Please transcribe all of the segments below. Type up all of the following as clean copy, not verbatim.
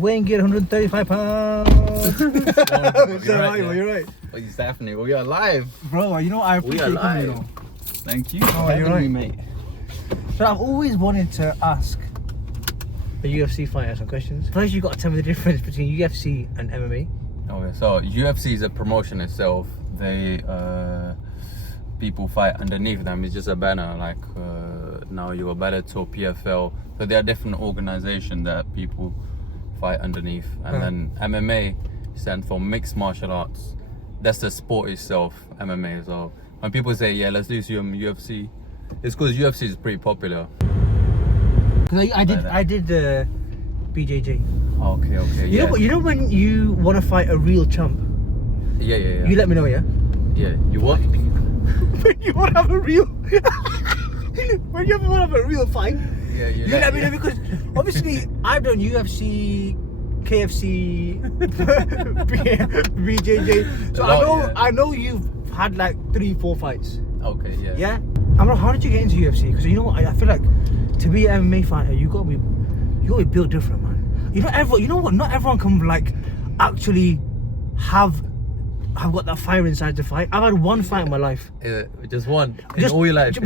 weighing in 135 pounds. You're right. Well, he's definitely. We are live, bro. You know I appreciate you coming, you know. Thank you. Oh, you're right, mate. So I've always wanted to ask a UFC fighter some questions. First, you got to tell me the difference between UFC and MMA. Okay, so UFC is a promotion itself. They people fight underneath them. It's just a banner. Like now you got Bellator, PFL. So there are different organizations that people fight underneath. And then MMA stands for mixed martial arts. That's the sport itself, MMA. So when people say, yeah, let's do some UFC, it's because UFC is pretty popular. I did the BJJ. Okay. You know when you want to fight a real champ? Yeah. You let me know, yeah? Yeah. You what? When you want to have a real... when you want to have a real fight, Yeah, you let me know, because obviously I've done UFC, KFC, BJJ. So I know you've had like 3-4 fights. Okay, yeah. Yeah? Ammar, how did you get into UFC? Because you know what, I feel like to be an MMA fighter, you gotta be built different, man. You know what? Not everyone can like actually have got that fire inside to fight. I've had one fight in my life. Just one in all your life.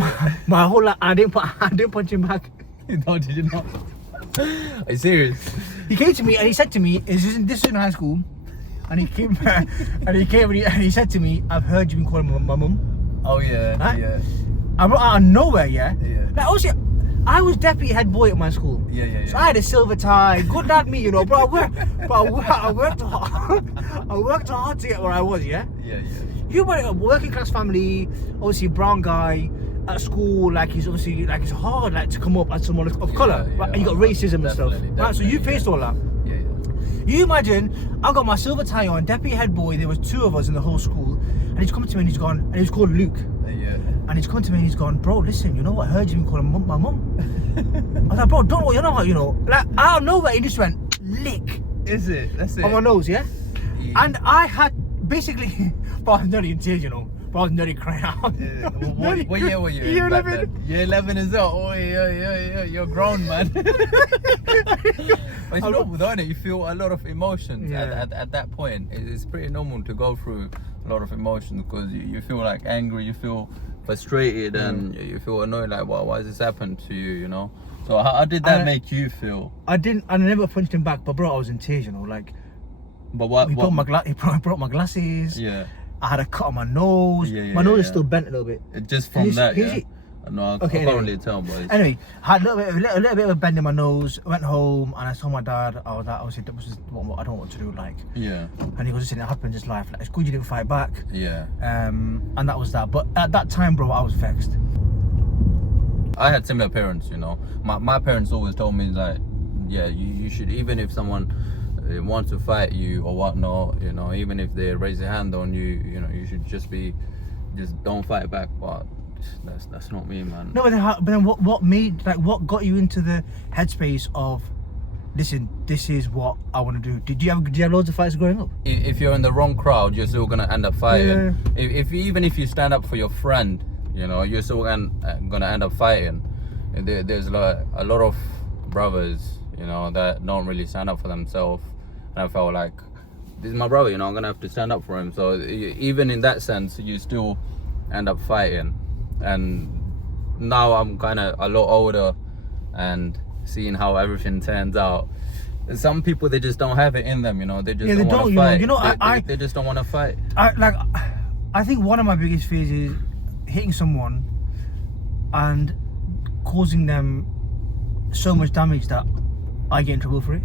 My whole life, I didn't punch him back. No, did you not? Are you serious? He came to me and he said to me, "This is in high school," and he came and he said to me, "I've heard you've been calling my mum." Oh yeah, Right? yeah. I'm not out of nowhere, yeah. Yeah. Like also, I was deputy head boy at my school. Yeah. So I had a silver tie, good lad me, you know, bro. I worked hard. I worked hard to get where I was, yeah. Yeah. You were a working class family, obviously brown guy at school, like it's hard like to come up as someone of colour, right? And you got racism and stuff, right? So you faced all that. Yeah. You imagine, I got my silver tie on, deputy head boy. There was 2 of us in the whole school, and he's coming to me and he's gone, and he was called Luke. Yeah. And he's come to me and he's gone, bro, listen, you know what? I heard you been calling my mum. I was like, bro, don't worry, you know how, you know, like out of nowhere, he just went lick. Is it? That's it. On my nose, yeah? And I had basically, but I was nearly in tears, you know. But I was nearly crying out. What year were you in? Year back 11. then? Year 11 as well. Oh yeah. You're grown, man. But you know, don't it? You feel a lot of emotions at that point. It's pretty normal to go through a lot of emotions because you feel like angry, you feel frustrated, and you feel annoyed. Like, why has this happened to you? You know. So how did that make you feel? I never punched him back, but bro, I was in tears, you know, like. But what? He brought my glasses. Yeah. I had a cut on my nose. Yeah, my nose is still bent a little bit. Just from that, yeah. No, I can't really tell, but anyway, I had a little bit of a bend in my nose. I went home and I told my dad, I was like, obviously, that was just what I don't want to do, like. Yeah. And he goes, listen, it happened in life. Like, it's good you didn't fight back. Yeah. And that was that. But at that time, bro, I was vexed. I had similar parents, you know. My parents always told me, like, yeah, you should, even if someone wants to fight you or whatnot, you know, even if they raise a hand on you, you know, you should just don't fight back. But that's not me, man. No, but then what got you into the headspace of, listen, this is what I want to do? Did you have loads of fights growing up? If you're in the wrong crowd, you're still gonna end up fighting. Yeah. Even if you stand up for your friend, you know, you're still gonna end up fighting. There's like a lot of brothers, you know, that don't really stand up for themselves, and I felt like, this is my brother, you know, I'm gonna have to stand up for him. So even in that sense, you still end up fighting. And now I'm kind of a lot older and seeing how everything turns out. And some people, they just don't have it in them, you know. They just don't want to fight. You know, they just don't want to fight. I think one of my biggest fears is hitting someone and causing them so much damage that I get in trouble for it.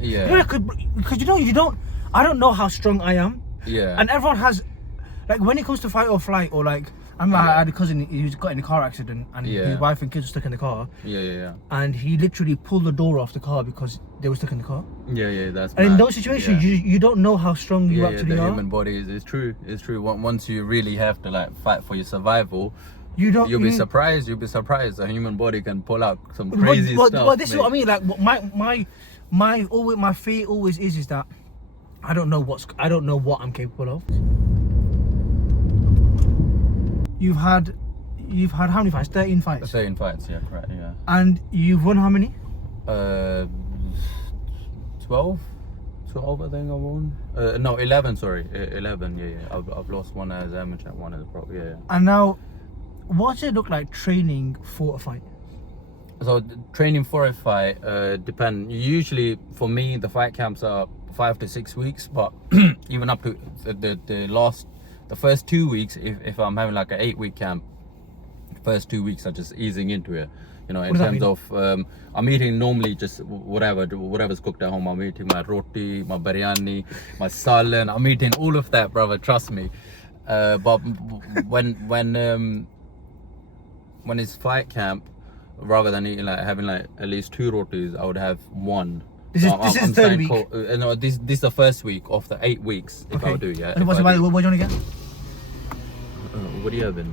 Yeah. You know, because you don't. I don't know how strong I am. Yeah. And everyone has, like, when it comes to fight or flight, or like, I had a cousin, he got in a car accident and his wife and kids were stuck in the car. Yeah. And he literally pulled the door off the car because they were stuck in the car. Yeah, that's bad. And in those situations, you don't know how strong you actually are. The human body is true. It's true. Once you really have to like fight for your survival, you'll be surprised. You'll be surprised. The human body can pull out some crazy stuff. Well, this is what I mean. Like my fear always is that I don't know what I'm capable of. You've had how many fights? 13 fights? 13 fights, yeah, correct, yeah. And you've won how many? 12 I think I won. No, 11. Sorry, 11. Yeah. I've lost one as amateur, one as pro. Yeah. And now, what does it look like training for a fight? So training for a fight depend. Usually for me, the fight camps are 5 to 6 weeks, but even up to the first 2 weeks, if I'm having like an 8-week camp, first 2 weeks are just easing into it. You know, in terms of I'm eating normally just whatever's cooked at home. I'm eating my roti, my biryani, my salad. I'm eating all of that, brother. Trust me. But when it's fight camp, rather than eating having at least 2 rotis, I would have 1. This is third week. No, this is the first week of the 8 weeks. If Okay. I do, yeah. And what do you want to get? What do you have in?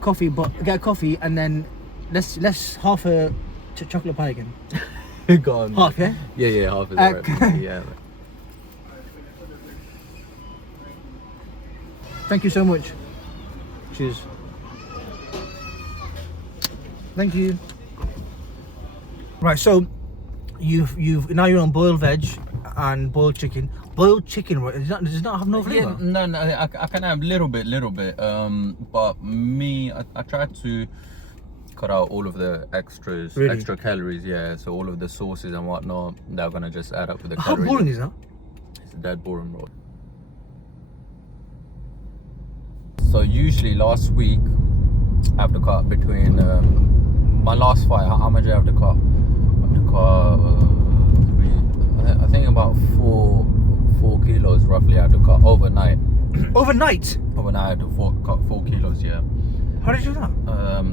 Coffee, but get a coffee and then let's half a chocolate pie again. Go on. Half, yeah? Yeah, half is alright. Yeah. Thank you so much. Cheers. Thank you. Right, so you've now you're on boiled veg and boiled chicken. Boiled chicken, right? Does it not have no flavour? Yeah, no, I can have little bit. But me, I try to cut out all of the extras, Really? extra calories. Yeah, so all of the sauces and whatnot, they're gonna just add up with the How calories. boring is that? It's dead boring, bro. So usually last week, I have to cut between my last fight. How much do I have to cut? I have to cut I think about 4 kilos roughly. I had to cut overnight. Overnight? Overnight I had to cut 4 kilos. Yeah. How did you do that?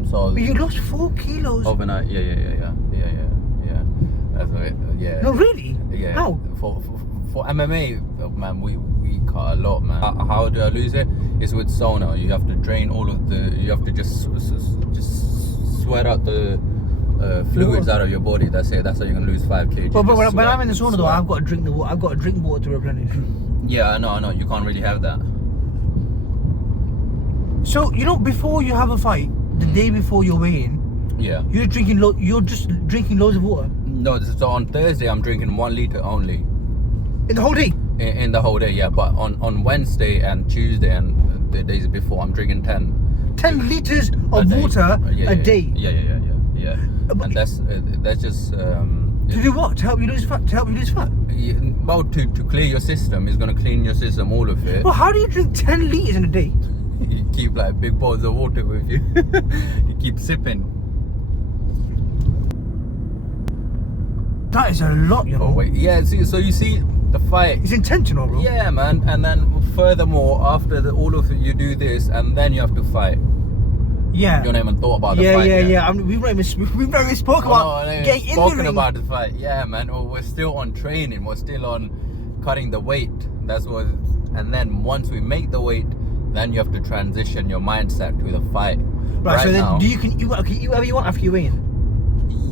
So But you lost 4 kilos. overnight. Yeah. That's right. Yeah. No, really? Yeah. How? For MMA, man, we cut a lot, man. How do I lose it? It's with sauna. You have to drain all of the. You have to just sweat out the fluids out of your body. That's it. That's how you can lose 5 kg. But when I'm in the sauna though, I've got to drink the water. I've got to drink water to replenish. Yeah, I know. You can't really have that. So before you have a fight, the day before you're weighing, Yeah. you're just drinking loads of water No, so on Thursday I'm drinking 1 liter only. in the whole day. In the whole day, yeah. But on Wednesday and Tuesday and the days before, I'm drinking 10 liters of day. water a day. Yeah. But- And that's just To do what? To help you lose fat? well, to clear your system. It's gonna clean your system, all of it. Well, how do you drink 10 liters in a day? You keep big bowls of water with you. You keep sipping. That is a lot, Oh wait, yeah. So you see the fight. It's intentional, bro. Yeah, man. And then furthermore, after all of it, you do this, and then you have to fight. Yeah. You haven't even thought about the fight. Yeah. I mean, we've not even spoke about getting in the spoken ring. about the fight. Yeah, man. Well, we're still on training. We're still on cutting the weight. That's what. And then once we make the weight, then you have to transition your mindset to the fight. Right. So then, now, you eat whatever you want after you weigh in.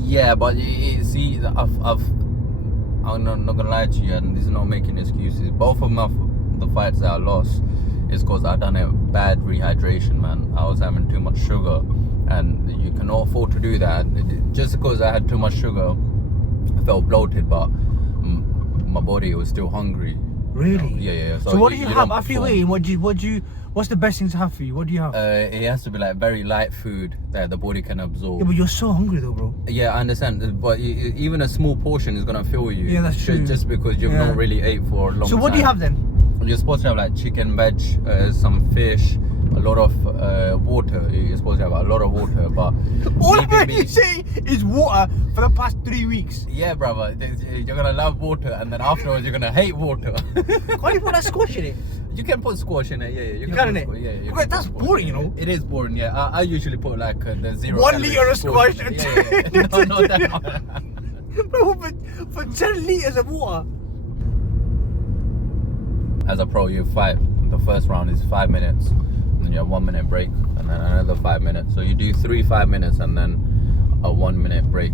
yeah, but you see, I'm not gonna lie to you, and this is not making excuses. Both of the fights that I lost is because I done a bad rehydration, man. I was having too much sugar, and you cannot afford to do that. Just because I had too much sugar, I felt bloated, but my body was still hungry. Really? Yeah. So what do you have don't after you perform. weigh in? What's the best thing to have for you? What do you have? It has to be very light food that the body can absorb. Yeah, but you're so hungry though, bro. Yeah, I understand, but even a small portion is gonna fill you. Yeah, that's true. Just because you've not really ate for a long time. So what do you have then? You're supposed to have chicken, veg, some fish, a lot of water. You're supposed to have a lot of water, but All I've heard you say is water for the past 3 weeks. yeah, brother, you're gonna love water, and then afterwards you're gonna hate water. Why do you put that squash in it? You can put squash in it, yeah. You can can put in it? squash, yeah. You Okay, can that's put squash boring, in you know. it. It is boring, yeah. I usually put the 0 1 calorie litre of squash. Yeah. No, not that one. Bro, for 10 liters of water. As a pro, you fight. The first round is 5 minutes, and then you have 1 minute break, and then another 5 minutes. So you do 3 5 minutes, and then a 1 minute break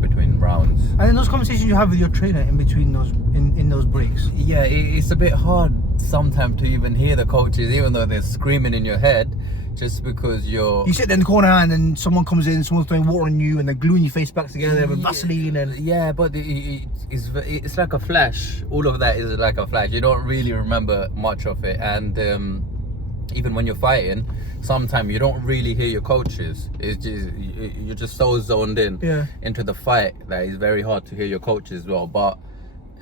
between rounds. And then those conversations you have with your trainer in between those in those breaks. Yeah, it's a bit hard sometimes to even hear the coaches, even though they're screaming in your head. just because you're... You sit there in the corner and then someone comes in, someone's throwing water on you and they're gluing your face back together with Vaseline and... Yeah, but it's like a flash. All of that is like a flash. You don't really remember much of it. And even when you're fighting, sometimes you don't really hear your coaches. It's just you're just so zoned in into the fight that it's very hard to hear your coaches as well. But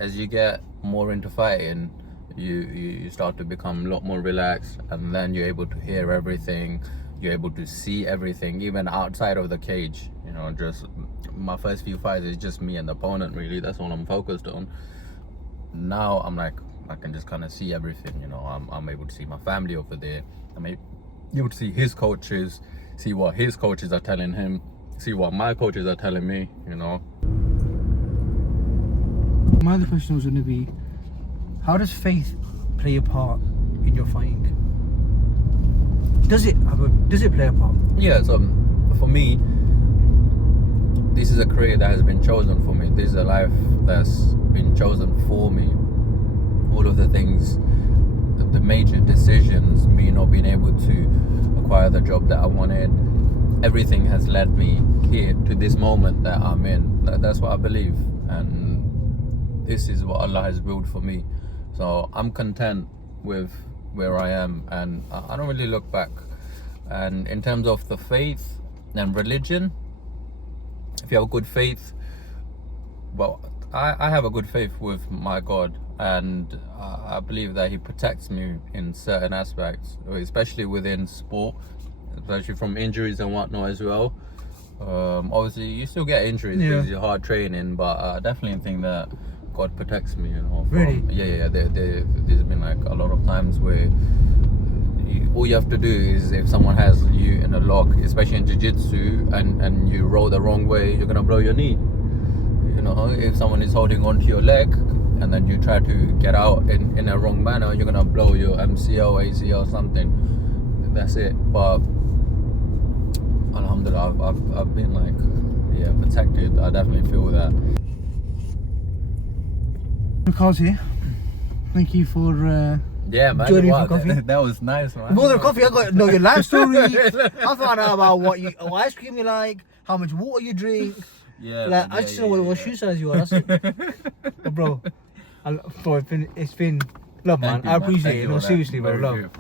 as you get more into fighting, you start to become a lot more relaxed, and then you're able to hear everything. You're able to see everything, even outside of the cage. You know, just my first few fights is just me and the opponent. Really, that's all I'm focused on. Now I'm like, I can just kind of see everything. You know, I'm able to see my family over there. I'm able to see his coaches, see what his coaches are telling him, see what my coaches are telling me. You know. My other question was going to be, how does faith play a part in your fighting? Does it play a part? Yeah, so for me, this is a career that has been chosen for me. This is a life that's been chosen for me. All of the things, the major decisions, me not being able to acquire the job that I wanted, everything has led me here to this moment that I'm in. That's what I believe, and this is what Allah has built for me. So I'm content with where I am, and I don't really look back. And in terms of the faith and religion, if you have a good faith, well, I have a good faith with my God, and I believe that He protects me in certain aspects, especially within sport, especially from injuries and whatnot as well. Obviously, you still get injuries because you're hard training, but I definitely think that God protects me, you know. Really? Yeah. There's been like a lot of times where all you have to do is, if someone has you in a lock, especially in jiu-jitsu, and you roll the wrong way, you're gonna blow your knee. You know, if someone is holding onto your leg and then you try to get out in a wrong manner, you're gonna blow your MCL, ACL, something. That's it. But alhamdulillah, I've been like, protected. I definitely feel that. Carl's here. Thank you for man, joining me for coffee. That was nice, man. More than coffee, I got to know your life story. I found out about what ice cream you like, how much water you drink. Yeah, I just know what shoe size you are. That's it. But bro, it's been love, man. I appreciate it. No, seriously, bro, love.